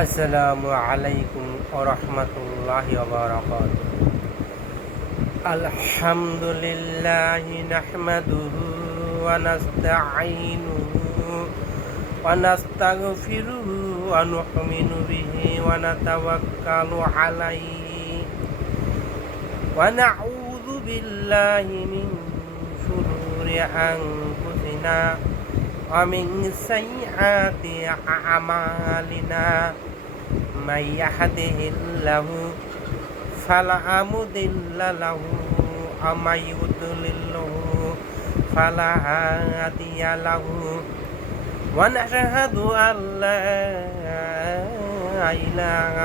আসসালামু আলাইকুম ওয়া রাহমাতুল্লাহি ওয়া বারাকাতুহু। আলহামদুলিল্লাহি নাহমাদুহু ওয়া নাস্তাঈনুহু ওয়া নাস্তাগফিরুহু ওয়া নু'মিনু বিহি ওয়া নাতাওয়াক্কালু আলাইহি ওয়া নাউযু বিল্লাহি মিন শুরুরি আনফুসিনা ওয়া মিন সাইয়্যাতি আ'মালিনা من يهده الله فلا مضل له ومن يضلله فلا هادي له ونشهد أن لا إله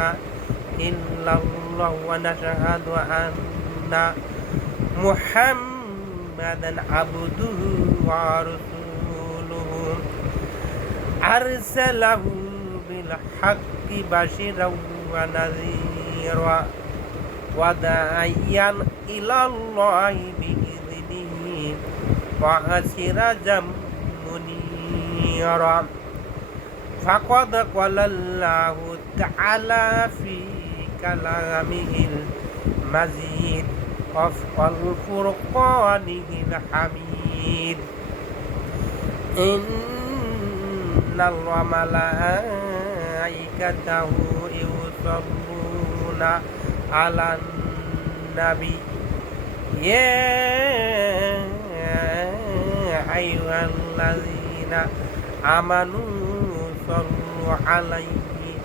إلا الله ونشهد أن محمدا عبده ورسوله أرسله بالحق بشيرا ونذيرا وداعيا إلى الله بإذنه وسراجا منيرا فقد قال الله تعالى في كلامه المجيد والفرقانه الحميد إن الله ملائكته يصلون على النبي يا أيها الذين آمنوا صلوا عليه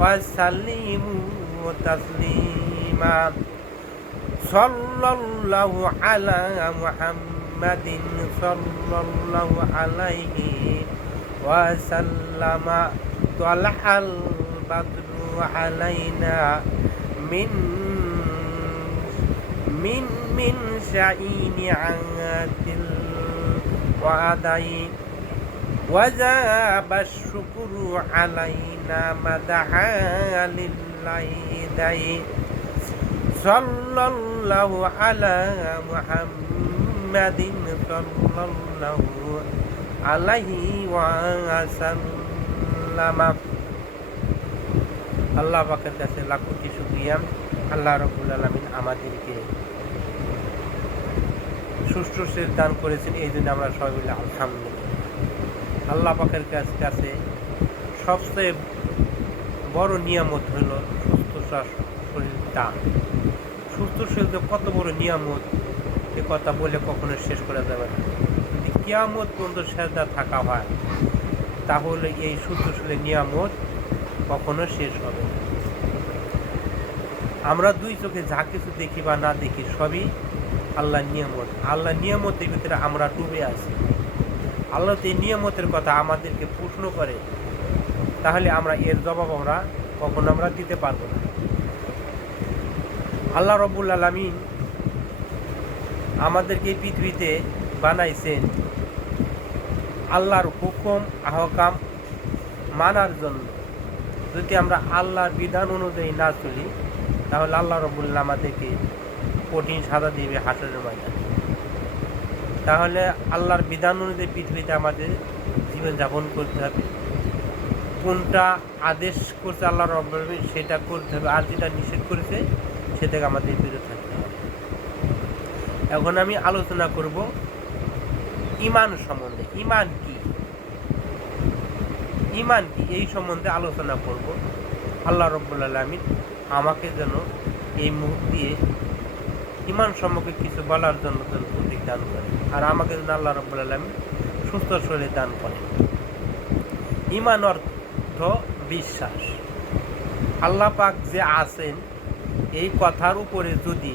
وسلموا تسليما صلى الله على محمد صلى الله عليه وسلم طلع البدر علينا من شعين عاد الوعدي وذاب الشكر علينا مدحا لله صلى الله على محمد صلى الله আলাইহি ওয়াসাল্লাম। আল্লাহ পাকের কাছে লাখ কোটি শুকরিয়া। আল্লাহ রাব্বুল আলামিন আমাদেরকে সুষ্ঠু শ্বাস দান করেছেন, এই জন্য আমরা সবাই বলি আলহামদুলিল্লাহ। আল্লাহ পাকের কাছে সবচেয়ে বড় নিয়ামত হলো সুস্থ শরীর দান। সুস্থ শরীর কত বড় নিয়ামত, এ কথা বলে কখনো শেষ করা যাবে না। কিয়ামত পর্যন্ত সেজদা থাকা হয় তাহলে এই সুস্থ শরীরের নিয়ামত কখনো শেষ হবে না। আমরা দুই চোখে যা কিছু দেখি বা না দেখি সবই আল্লাহর নিয়ামত। আল্লাহর নিয়ামতের ভিতরে আমরা ডুবে আছি। আল্লাহ এই নিয়ামতের কথা আমাদেরকে প্রশ্ন করে, তাহলে আমরা এর জবাব কখনো আমরা দিতে পারবো না। আল্লাহ রাব্বুল আলামিন আমাদেরকে পৃথিবীতে বানাইছেন আল্লাহর হুকুম আহকাম মানার জন্য। যদি আমরা আল্লাহর বিধান অনুযায়ী না চলি তাহলে আল্লাহ রাব্বুল আলামিন আমাদেরকে কঠিন সাজা দিবে হাসরের ময়দানে। তাহলে আল্লাহর বিধান অনুযায়ী পৃথিবীতে আমাদের জীবনযাপন করতে হবে। কোনটা আদেশ করছে আল্লাহ রাব্বুল আলামিন সেটা করতে হবে, আর যেটা নিষেধ করেছে সে থেকে আমাদের বিরত থাকতে হবে। এখন আমি আলোচনা করব ঈমান সম্বন্ধে। ঈমান কি এই সম্বন্ধে আলোচনা করব। আল্লাহ রাব্বুল আলামিন আমাকে যেন এই মুখ দিয়ে ঈমান সম্পর্কে কিছু বলার জন্য তৌফিক দান করে, আর আমাকে যেন আল্লাহ রাব্বুল আলামিন সুস্থ শরীর দান করে। ঈমান অর্থ বিশ্বাস। আল্লাহ পাক যে আছেন এই কথার উপরে যদি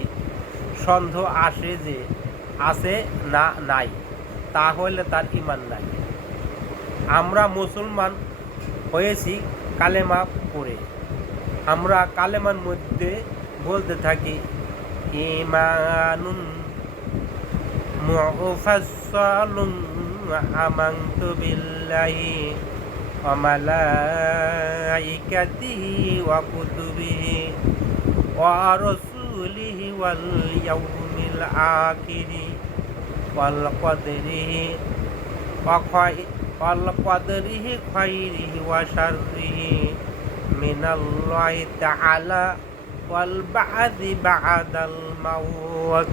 সন্দেহ আসে যে আছে না নাই, তাহলে তার ঈমান নাই। আমরা মুসলমান হয়েছি কালেমা পড়ে। আমরা কালেমার মধ্যে বলতে থাকি ঈমানুন মুফাসসালুন আমানতু বিল্লাহি ওয়া মালাইকাতিহি ওয়া কুতুবিহি ওয়া রাসূলিহি ওয়াল ইয়াউমিল আখিরি ওয়াল কদরিহি খাইরিহি ওয়া শাররিহি মিনাল্লাহি তাআলা ওয়াল বা'দি বা'দাল মাউত।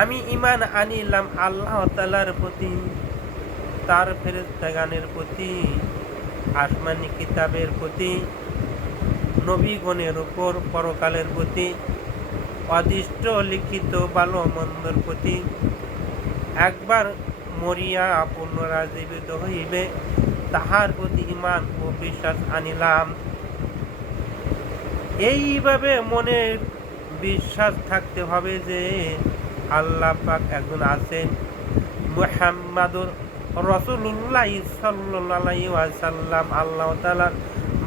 আমি ঈমান আনিলাম আল্লাহ তাআলার প্রতি, তার ফেরেশতাগণের প্রতি, আসমানি কিতাবের প্রতি, নবীগণের উপর, পরকালের প্রতি, অদৃষ্ট লিখিত ভালো মন্দর প্রতি। একবার মরিয়া পুনরায় জীবিত হইবে তাহার প্রতি ঈমান ও বিশ্বাস আনিলাম। এইভাবে মনের বিশ্বাস থাকতে হবে যে আল্লাহ পাক একজন আছেন, মুহাম্মাদুর রাসূলুল্লাহ সাল্লাল্লাহু আলাইহি ওয়াসাল্লাম আল্লাহ তাআলার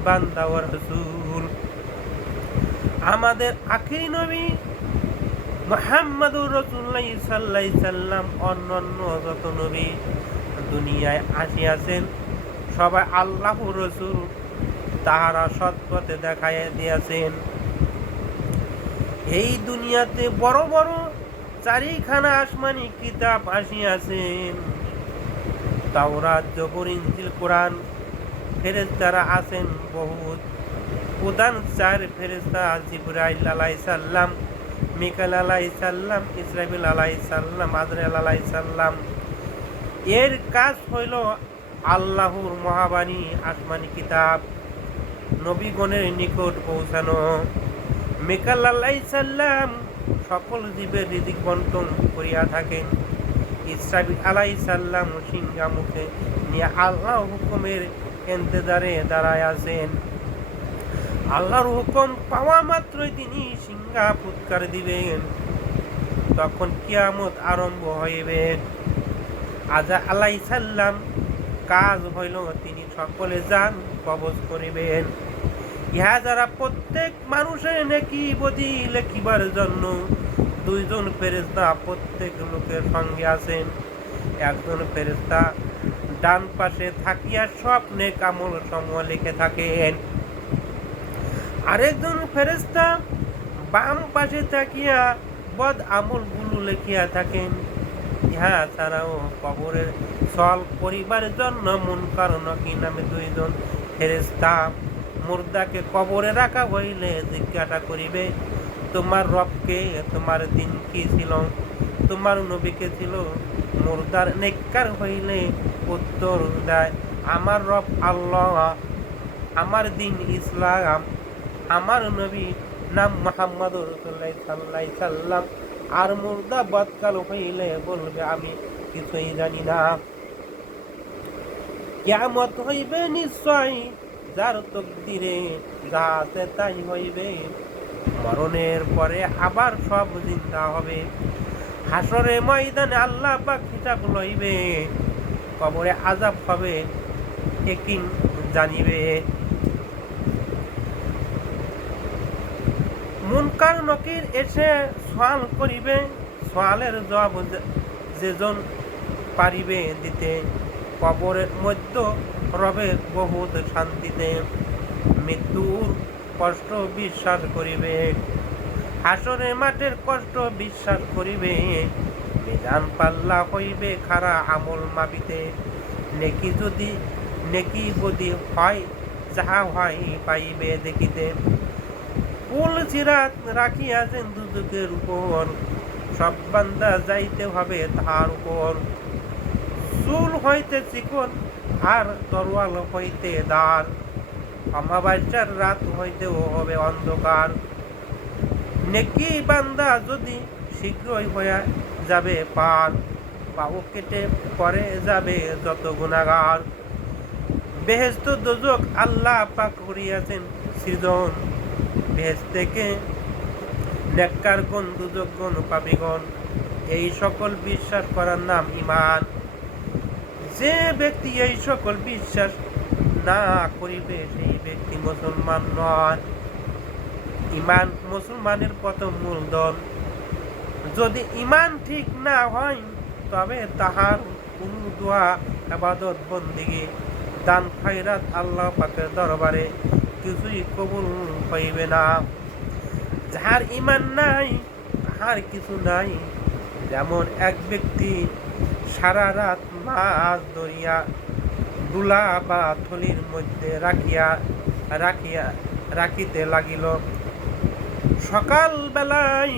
বান্দা ও রাসূল। আমাদের আখিরি নবী মুহাম্মাদুর রাসূলুল্লাহ সাল্লাল্লাহু আলাইহি সাল্লাম অন্যান্য যত নবী দুনিয়ায় আসিয়াছেন সবাই আল্লাহর রাসূল, তাহারা সৎ পথে দেখাইয়া দিয়াছেন। এই দুনিয়াতে বড় বড় চারিখানা আসমানি কিতাব আসিয়াছেন, তাওরাত, জবুর, ইনজিল, কোরআন। ফেরেশতারা আছেন বহুত। প্রধান চার ফেরেশতা জিবরাইল আলাইহিস সালাম, মিকাইল আলাইহিস সালাম, ইসরাফিল আলাইহিস সালাম, আজরাইল আলাইহিস সালাম। এর কাজ হইল আল্লাহর মহাবাণী আসমানি কিতাব নবীগণের নিকট পৌঁছানো। মিকাইল আলাইহিস সালাম সকল জীবের রিজিক বন্টন করিয়া থাকেন। ইসরাফিল আলাইহিস সালাম সিংহা মুখে নিয়ে আল্লাহর হুকুমের ইন্তজারে দাঁড়ায় আছেন। আল্লাহর হুকুম পাওয়া মাত্রই তিনি সিংহা ফুৎকার দিবেন, তখন কিয়ামত আরম্ভ হইবে। আজা আলাইহিস সালাম কাজ হইল তিনি সকলে জান কবজ করিবেন। ইহা যারা প্রত্যেক মানুষের নেকি বদি লেখিবার জন্য দুইজন ফেরেশতা প্রত্যেক লোকের সঙ্গে আছেন। একজন ফেরেশতা ডান পাশে থাকিয়া সব নেক আমল সমূহ লিখে থাকেন, আরেকজন ফেরেশতা বাম পাশে থাকিয়া বদ আমলগুলো লিখিয়া থাকেন। ইহা ছাড়াও কবরের সল করিবার জন্য মুনকার নকির নামে দুইজন ফেরেশতা মুর্দাকে কবরে রাখা হইলে জিজ্ঞাসা করিবে, তোমার রবকে, তোমার দিন কি ছিল, তোমার নবীকে ছিল? মুর্দার নেককার হইলে উত্তর দেয়, আমার রব আল্লাহ, আমার দিন ইসলাম, আমার নবী নাম মুহাম্মদুর রাসূলুল্লাহ সাল্লাল্লাহু আলাইহি সাল্লাম। আর মুর্দা বদকাল হইলে বলবে, আমি কিছুই জানি না। কিয়ামত হইবে নিশ্চয়, যার তকদিরে যা আছে তাই হইবে। মরণের পরে আবার সব জিন্দা হবে। হাসরে ময়দানে আল্লাহ পাক হিসাব লইবে। কবরে আযাব হবে একিন জানিবে। মুনকার নকির এসে সওয়াল করিবে, সওয়ালের জবাব যেজন পারিবে দিতে কবরের মধ্য রবে বহুত শান্তিতে। মৃত্যুর কষ্ট বিশ্বাস করিবে, হাসরের মাঠের কষ্ট বিশ্বাস করিবে। মিজান পাল্লা হইবে খারা আমল মাপিতে। নেকি বদি হয় যাহা হয় পাইবে দেখিতে। কুল সিরাত রাখিয়াছেন দুজকের উপর, সব বান্দা যাইতে হবে তাহার উপর। চুল হইতে চিকন আর তরোয়াল হইতে দাঁড়, অমাবাস্যার রাত হইতেও হবে অন্ধকার। নেকি বান্দা যদি শীঘ্রই হইয়া যাবে পার, পাও কেটে পরে যাবে যত গুনাহগার। বেহেশত দোজখ আল্লাহ পাক করিয়াছেন সৃজন, বেহেশত থেকে নেককারগণ, দুজকগণ, পাপীগণ। এই সকল বিশ্বাস করার নাম ঈমান। যে ব্যক্তি এই সকল বিশ্বাস না করিবে সেই ব্যক্তি মুসলমান নয়। ঈমান মুসলমানের প্রথম মূলধন। যদি ঈমান ঠিক না হয় তবে তাহার কোনো দোয়া, ইবাদত, বন্দেগী, দান, খয়রাত আল্লাহ পাকের দরবারে কিছুই কবুল হইবে না। যাহার ঈমান নাই তাহার কিছু নাই। যেমন এক ব্যক্তি সারা রাত মাছ ধরিয়া দুলা বা থলির মধ্যে রাখিয়া রাখিয়া রাখিতে লাগিল। সকাল বেলায়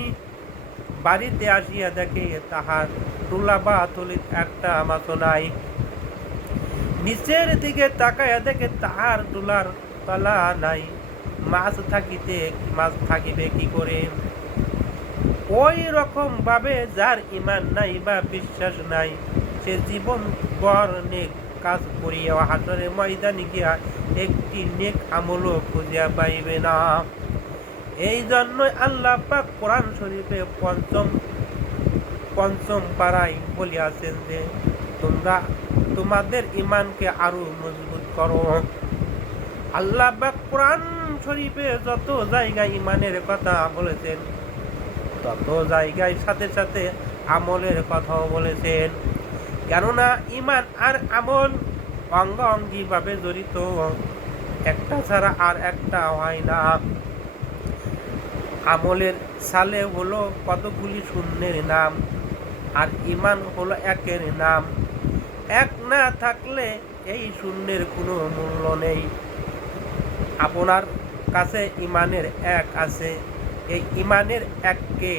বাড়িতে আসিয়া দেখে তাহার তুলা বা থলির একটা মাছও নাই। নিচের দিকে তাকাইয়া দেখে তাহার তুলার তলা নাই। মাছ থাকিবে কি করে? ওই রকম ভাবে যার ইমান নাই বা বিশ্বাস নাই, সে জীবন ভর নেক কাজ করিয়া হাসরের ময়দানে গিয়া একটি নেক আমলও খুঁজিয়া পাইবে না। এই জন্যই আল্লাহ পাক কোরআন শরীফে পঞ্চম পারায় বলিয়াছেন যে তোমরা তোমাদের ইমানকে আরো মজবুত করো। আল্লাহ পাক কোরআন শরীফে যত জায়গায় ইমানের কথা বলেছেন, তত জায়গায় সাথে সাথে আমলের কথাও বলেছেন। কেননা ইমান আর আমল অঙ্গাঙ্গি ভাবে জড়িত, একটা ছাড়া আর একটা হয় না। আমলের সালে হলো কতগুলি শূন্যের নাম, আর ইমান হলো একের নাম। এক না থাকলে এই শূন্যের কোনো মূল্য নেই। আপনার কাছে ইমানের এক আছে, এই ইমানের এককে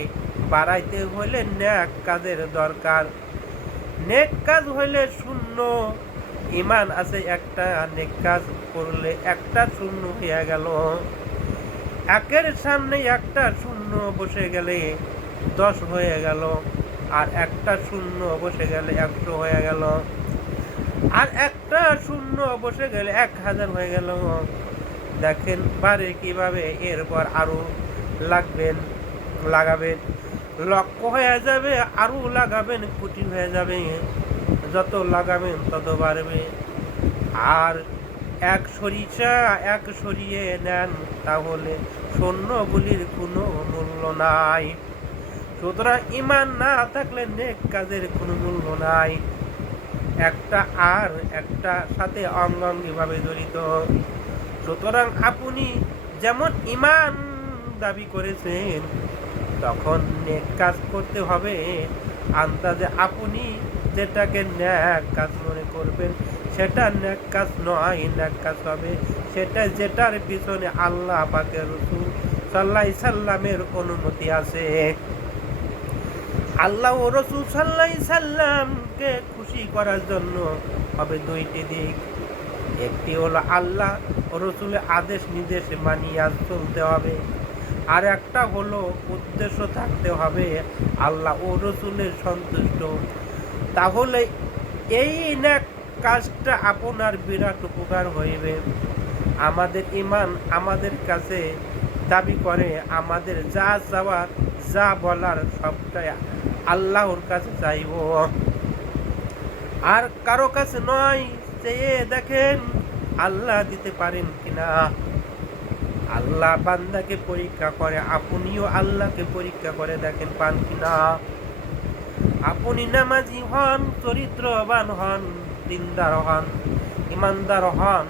বাড়াইতে হইলে নেক কাজের দরকার। নেক কাজ হইলে শূন্য, ইমান আছে একটা, নেক কাজ করলে একটা শূন্য হইয়া গেল। একের সামনে একটা শূন্য বসে গেলে 10 হয়ে গেল, আর একটা শূন্য বসে গেলে 100 হয়ে গেল, আর একটা শূন্য বসে গেলে 1000 হয়ে গেল। দেখেন পারে কিভাবে, এরপর আরো লাগাবেন, লক্ষ হয়ে যাবে, আরো লাগাবেন, কোটি হয়ে যাবে। যত লাগাবেন তত বাড়বে। আর এক সরিয়ে নেন, তাহলে সৈন্যগুলির কোনো মূল্য নাই। সুতরাং ইমান না থাকলে নেক কাজের কোনো মূল্য নাই। একটা আর একটা সাথে অঙ্গাঙ্গি ভাবে জড়িত। সুতরাং আপনি যেমন ইমান দাবি করেছেন, তখন নেক কাজ করতে হবে। আন্দাজে আপনি যেটাকে নেক কাজ মনে করবেন, সেটা নেক কাজ নয়। নেক কাজ হবে সেটা যেটার পিছনে আল্লাহ পাকের রাসূল সাল্লাল্লাহু আলাইহি সাল্লামের অনুমতি আছে। আল্লাহ ও রাসূল সাল্লাল্লাহু আলাইহি সাল্লামকে খুশি করার জন্য হবে দুইটি দিক। একটি হলো আল্লাহ ও রাসূলের আদেশ নির্দেশ মানিয়া চলতে হবে, আর একটা হলো উদ্দেশ্য থাকতে হবে আল্লাহ ও রাসূলের সন্তুষ্ট। তাহলে এই নেক কাজটা আপনার বিরাট উপকার হইবে। আমাদের ইমান আমাদের কাছে দাবি করে আমাদের যা চাওয়ার যা বলার সবটাই আল্লাহর কাছে চাইব, আর কারো কাছে নয়। চেয়ে দেখেন আল্লাহ দিতে পারেন কিনা। আল্লাহ বান্দাকে পরীক্ষা করে, আপনিও আল্লাহকে পরীক্ষা করে দেখেন পান কিনা। আপনি নামাজি হন, চরিত্রবান হন, দিনদার হন, ইমানদার হন,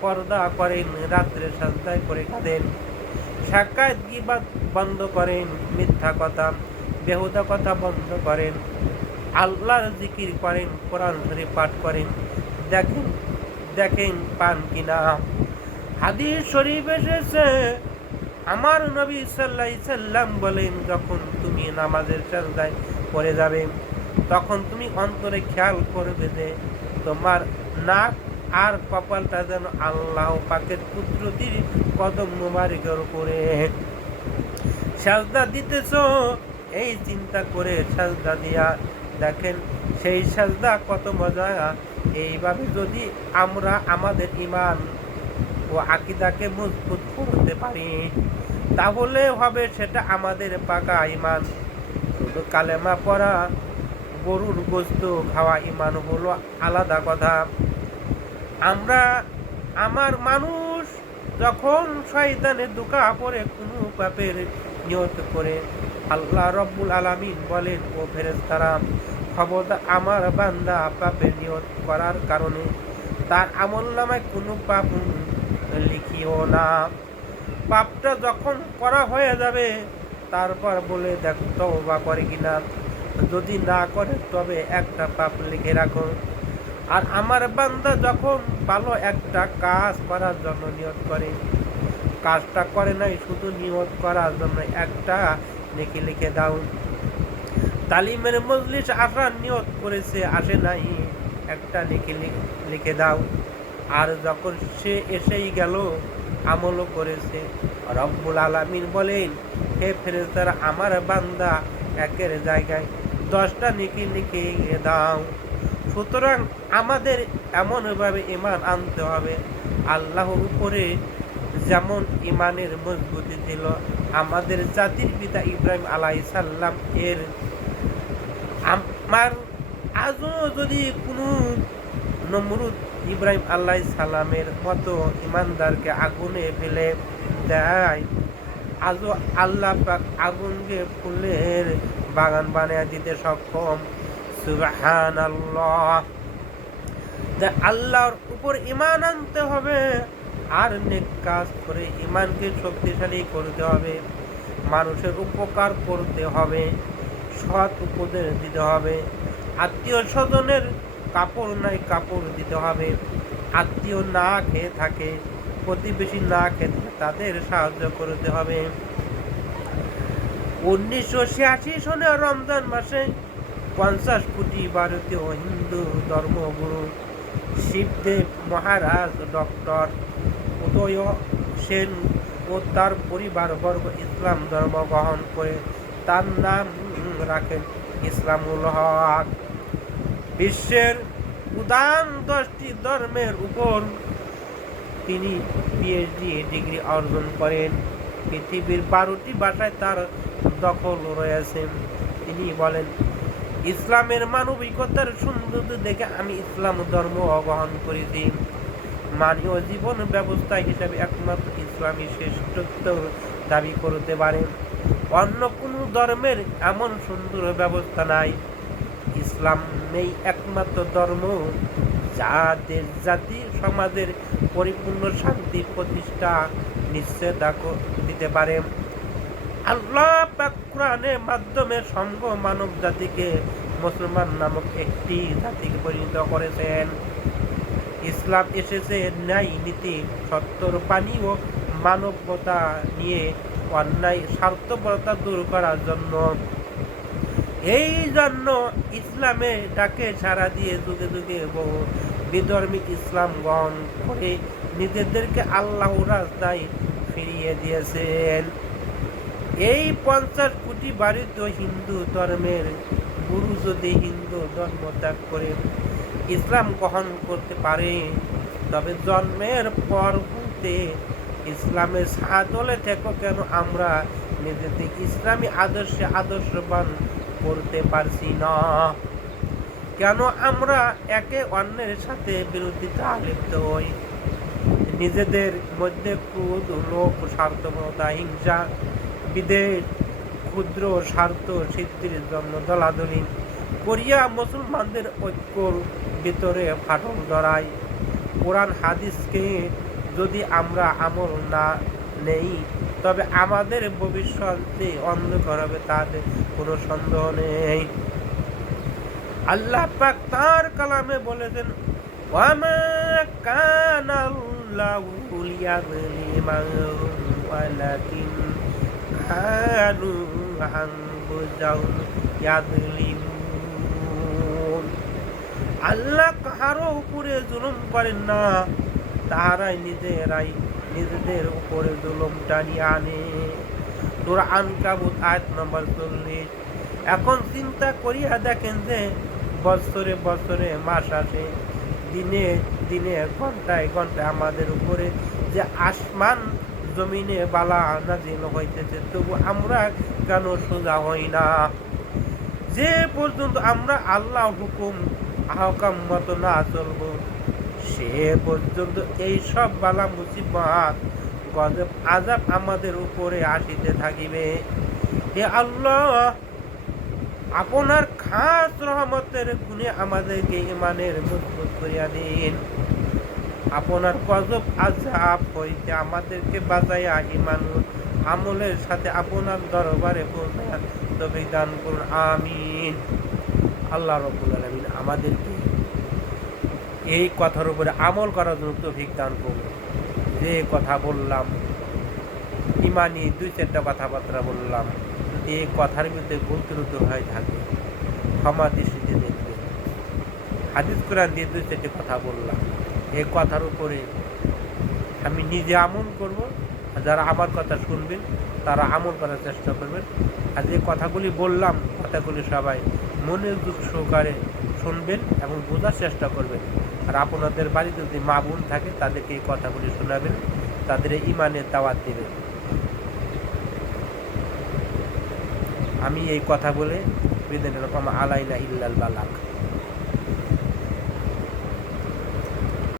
পর্দা করেন, রাত্রে সাজদায় করে কাঁদেন, সাক্ষাৎ গীবত বন্ধ করেন, মিথ্যা কথা বেহুদা কথা বন্ধ করেন, আল্লাহর জিকির করেন, কোরআন শরীফ পাঠ করেন, দেখেন পান কিনা। হাদিস শরীফ এসেছে, আমার নবী সাল্লাল্লাহু আলাইহি সাল্লাম বলেন, যখন তুমি নামাজের সাজদায় পড়ে যাবে, তখন তুমি অন্তরে খেয়াল করবে যে তোমার নাক আর কপালটা যেন আল্লাহ পাকের কুদরতির কদম মুবারকের উপরে সাজদা দিতেছ। এই চিন্তা করে সাজদা দিয়া দেখেন সেই সাজদা কত মজা। এইভাবে যদি আমরা আমাদের ইমান ও আকীদাকে মজবুত করতে পারি, তাহলে হবে সেটা আমাদের পাকা ইমান। শুধু কালেমা পড়া, গরুর গোশত খাওয়া ইমান হলো আলাদা কথা। আমার মানুষ যখন শয়তানে ধোঁকা পড়ে কোনো পাপের নিয়ত করে, আল্লাহ রব্বুল আলামিন বলেন, ও ফেরেশতারা, খবরদার আমার বান্দা পাপের নিয়ত করার কারণে তার আমলনামায় কোনো পাপ লিখিও না। পাপটা যখন করা হয়ে যাবে, তারপর বলে দেখো তওবা করে কিনা। যদি না করে তবে একটা পাপ লিখে রাখো। আর আমার বান্দা যখন ভালো একটা কাজ করার জন্য নিয়ত করে, কাজটা করে নাই, শুধু নিয়ত করার জন্য একটা নেকি লিখে দাও। তালিমের মজলিস আসার নিয়ত করেছে, আসে নাই, একটা নেকি লিখে দাও। আর যখন সে এসেই গেল, আমলও করেছে, রব্বুল আলামিন বলেন, হে ফেরেশতারা, আমার বান্দা একের জায়গায় 10টা নেকি লিখে দাও। সুতরাং আমাদের এমনভাবে ঈমান আনতে হবে, আল্লাহর উপরে যেমন ঈমানের মজবুতি ছিল আমাদের জাতির পিতা ইব্রাহিম আলাইহিস সালাম এর। আমার আজও যদি কোনো নমরুদ ইব্রাহিম আলাইহিস সালামের মতো ঈমানদারকে আগুনে ফেলে দেয়, আজও আল্লাহ পাক আগুনকে ফুলের বাগান বানিয়ে দিতে সক্ষম। সুবহানাল্লাহ। আল্লাহর উপর ঈমান আনতে হবে, আর নেক কাজ করে ঈমানকে শক্তিশালী করতে হবে, মানুষের উপকার করতে হবে, সৎ উপদেশ দিতে হবে, আত্মীয় স্বজনের কাপড় নাই কাপড় দিতে হবে, আত্মীয় না খেয়ে থাকে, প্রতিবেশী না খেয়ে থাকে, তাদের সাহায্য করতে হবে। 1986 সনে রমজান মাসে 50 কোটি ভারতীয় হিন্দু ধর্মগুরু শিবদেব মহারাজ ডক্টর উদয় সেন ও তার পরিবারবর্গ ইসলাম ধর্ম গ্রহণ করে তার নাম রাখেন ইসলামুল হক। বিশ্বের উদান 10টি ধর্মের উপর তিনি পিএইচডি ডিগ্রি অর্জন করেন। পৃথিবীর 12টি ভাষায় তার দখল রয়েছে। তিনি বলেন, ইসলামের মানবিকতার সৌন্দর্য দেখে আমি ইসলাম ধর্ম গ্রহণ করেছি। মানবীয় জীবন ব্যবস্থা হিসাবে একমাত্র ইসলামী শ্রেষ্ঠত্ব দাবি করতে পারে। অন্য কোনো ধর্মের এমন সুন্দর ব্যবস্থা নাই। ইসলাম নেই একমাত্র ধর্ম যা দেশ জাতি সমাজের পরিপূর্ণ শান্তি প্রতিষ্ঠা নিশ্চয় দিতে পারে। আল্লাহ পাক কোরআনের মাধ্যমে সমগ্র মানব জাতিকে মুসলমান নামক একটি জাতিকে পরিণত করেছেন। ইসলাম এসেছে ন্যায় নীতি, সত্যর বাণী ও মানবতা নিয়ে অন্যায় স্বার্থপরতা দূর করার জন্য। এই জন্য ইসলামে ডাকে সাড়া দিয়ে যুগে যুগে বহু বিধর্মী ইসলাম গ্রহণ করে নিজেদেরকে আল্লাহর রাস্তায় ফিরিয়ে দিয়েছেন। এই 50 কোটি ভারতীয় হিন্দু ধর্মের গুরু যদি হিন্দু ধর্ম ত্যাগ করে ইসলাম গ্রহণ করতে পারে, তবে জন্মের পর হতে ইসলামের সাদলে থেকে কেন আমরা নিজেদের ইসলামী আদর্শে আদর্শবান করতে পারছি না? কেন আমরা একে অন্যের সাথে বিরোধিতা লিপ্ত হই? নিজেদের মধ্যে ক্রোধ, লোভ, স্বার্থপরতা, হিংসা, বিদ্বেষ, ক্ষুদ্র স্বার্থ সিদ্ধির জন্য দলাদলি করিয়া মুসলমানদের ঐক্যর ভিতরে ফাটল ধরায়। কোরআন হাদিসকে যদি আমরা আমল না নেই, তবে আমাদের ভবিষ্যতে অন্ধকার হবে, তাদের কোনো সন্দেহ নেই। আল্লাহ পাক তার কালামে বলেছেন, ওয়ামা কানাল্লাহু লিয়াযলিমাহুম ওয়ালাকিন কানু আনফুসাহুম ইয়াযলিমুন। আল্লাহ কারো উপরে জুলুম করেন না, তাহারাই নিজেরাই নিজেদের উপরে জুলুম টানিয়ে আনে। সূরা আনকাবুত আয়াত নম্বর 40। এখন চিন্তা করিয়া দেখেন যে বছরে বছরে মাস আসে, দিনে দিনে ঘন্টায় ঘন্টায় আমাদের উপরে যে আসমান জমিনে বালা নাজিল হইতেছে, তবু আমরা কেন সোজা হই না? যে পর্যন্ত আমরা আল্লাহ হুকুম আহকাম মতো না চলবো, সে পর্যন্ত এই সব বালা মুসিবত গজব আযাব আমাদের উপরে আসিতে থাকিবে। হে আল্লাহ, আপনার খাস রহমতের গুণে আমাদেরকে ঈমানের মজবুত করিয়া দিন। আপনার গজব আযাব হইতে আমাদেরকে বাঁচাইয়া ঈমান আমলের সাথে আপনার দরবারে পৌঁছাইয়া তৌফিক দান করুন। আমিন। আল্লাহ রাব্বুল আলামিন আমাদেরকে এই কথার উপরে আমল করার জন্য তৌফিক দান করুন। যে কথা বললাম, ইমানি 2-4টা কথাবার্তা বললাম, যদি এই কথার ভিতরে ভুল ত্রুটি হয়ে থাকে ক্ষমা দৃষ্টিতে দেখবেন। হাদিস কোরআন দিয়ে 2-4টি কথা বললাম, এই কথার উপরে আমি নিজে আমল করব, আর যারা আমার কথা শুনবেন তারা আমল করার চেষ্টা করবেন। আর যে কথাগুলি বললাম, কথাগুলি সবাই মনোযোগ সহকারে শুনবেন এবং বোঝার চেষ্টা করবেন। আর আপনাদের বাড়িতে যদি মা বোন থাকে তাদেরকে এই কথাগুলি শোনাবেন, তাদের ইমানের দাওয়াত দেবেন। আমি এই কথা বলে বিদায় নিলাম। আলাইনা ইল্লাল বালাগ।